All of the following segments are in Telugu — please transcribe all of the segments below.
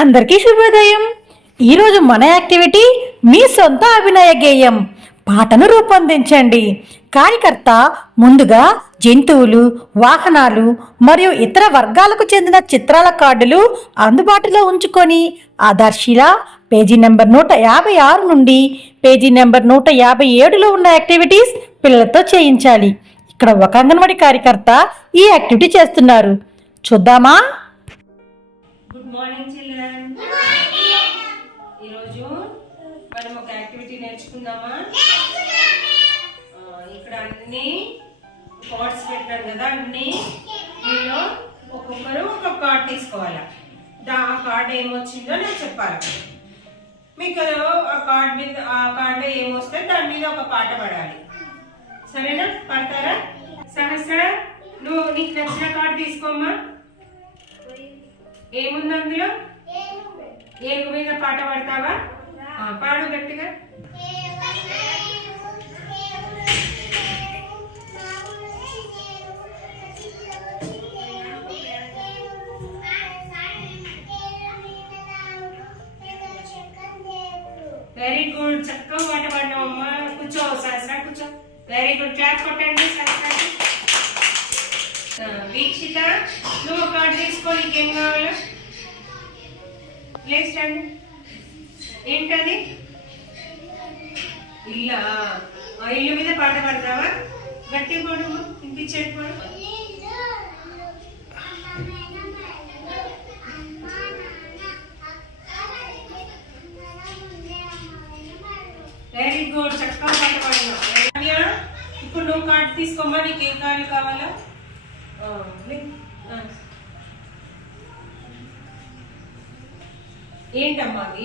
అందరికీ శుభోదయం. ఈరోజు మన యాక్టివిటీ మీ సొంత అభినయ గేయం. పాటను రూపొందించండి. కార్యకర్త ముందుగా జంతువులు, వాహనాలు మరియు ఇతర వర్గాలకు చెందిన చిత్రాల కార్డులు అందుబాటులో ఉంచుకొని ఆదర్శిలా పేజీ నెంబర్ 156 నుండి పేజీ నెంబర్ 157లో ఉన్న యాక్టివిటీస్ పిల్లలతో చేయించాలి. ఇక్కడ ఒక అంగన్వాడీ కార్యకర్త ఈ యాక్టివిటీ చేస్తున్నారు. చూద్దామా? Good morning children. ఈరోజు మనం ఒక యాక్టివిటీ నేర్చుకుందామా? ఇక్కడ అన్ని కార్డ్స్ పెట్టారు కదా, అన్ని దీనిలో ఒక్కొక్కరు ఒక కార్డ్ తీసుకోవాలి. ఆ కార్డ్ ఏమొచ్చిందో నాకు చెప్పాలి. మీకు ఆ కార్డ్ మీద, ఆ కార్డులో ఏమొస్తే దాని మీద ఒక పాట పాడాలి. సరేనా? పాడతారా? సహస్ర, నువ్వు నీకు నచ్చిన కార్డు తీసుకోమ్మా. ఏముంది అందులో? ఏనుగు మీద పాట పాడతావా? పాడు గట్టిగా. వెరీ గుడ్, చక్కగా పాట పాడినావమ్మా. కూర్చో సహస్ర, కూర్చో. వెరీ గుడ్, క్లాప్ కొట్టండి సహస్రకి. వీక్షిత, నువ్వు ఒక కార్డు తీసుకో. నీకేం కావాలో ప్లేస్ రండి. ఏంటది? ఇల్లా? ఇల్లు మీద పాట పాడతావా? గట్టి పాడు, వినిపించేది పాడు. వెరీ గుడ్, చక్కగా పాట పాడినా. ఇప్పుడు నువ్వు కార్డు తీసుకోమ్మా. నీకేం కార్డు కావాలో? ఏంటమ్మా అవి?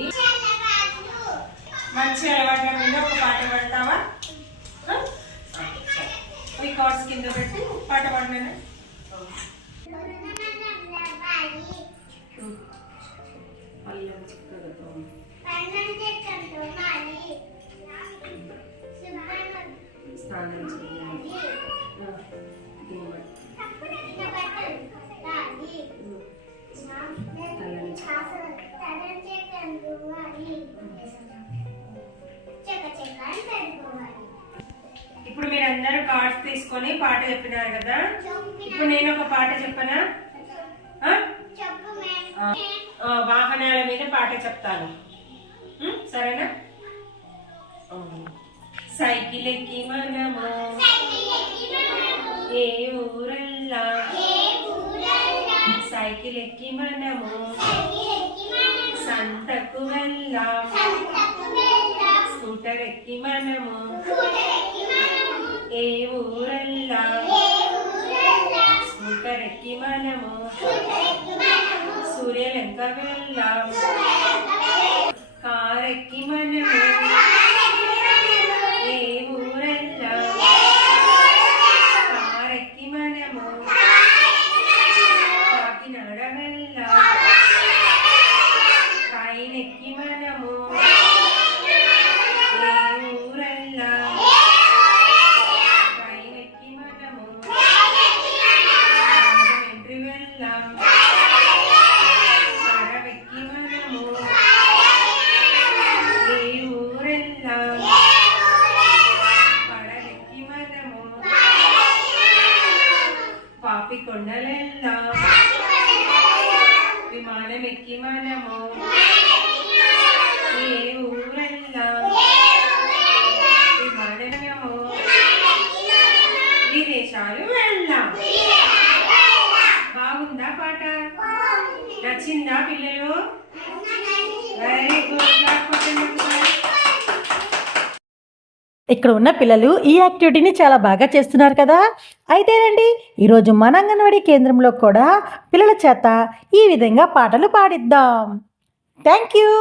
మంచి అలవాట్ల మీద ఒక పాట పాడతావా? మీ కార్డ్స్ కింద పెట్టి పాట పాడినా. స్నానం చేయాలి. ఇప్పుడు మీరందరూ కార్డ్స్ తీసుకొని పాట చెప్పినారు కదా. ఇప్పుడు నేను ఒక పాట చెప్పనా? వాహనాల మీద పాట చెప్తాను. సరేనా? సైకిల్ ఎక్కి మనము ఏ ఊరల్లా, సైకిల్ ఎక్కి మనము సంతకు వెళ్ళాం, స్కూటర్ ఎక్కి మనము ఏ ఊరల్లా, స్కూటర్ ఎక్కి మనము సూర్యలంక వెళ్ళాం, కార్ ఎక్కి మనము ఏ ఊరల్లా, కార్ ఎక్కి మనము కాకినాడ వెళ్ళాం, ట్రైన్ ఎక్కి మనము ఏ ఊరల్లా, ట్రైన్ ఎక్కి మనము రాజమండ్రి వెళ్ళాం, పడవెక్కి మనము ఏ ఊరెల్లా, పడవెక్కి మనము పాపికొండలెల్లాం, విమానం ఎక్కి మనము ఏ ఊరెల్లా, విమానము విదేశాలు వెళ్ళాం. బాగుందా పాట? నచ్చిందా పిల్లలు? Very good. ఇక్కడ ఉన్న పిల్లలు ఈ యాక్టివిటీని చాలా బాగా చేస్తున్నారు కదా. అయితేనండి, ఈరోజు మన అంగన్వాడీ కేంద్రంలో కూడా పిల్లల చేత ఈ విధంగా పాటలు పాడిద్దాం. Thank you.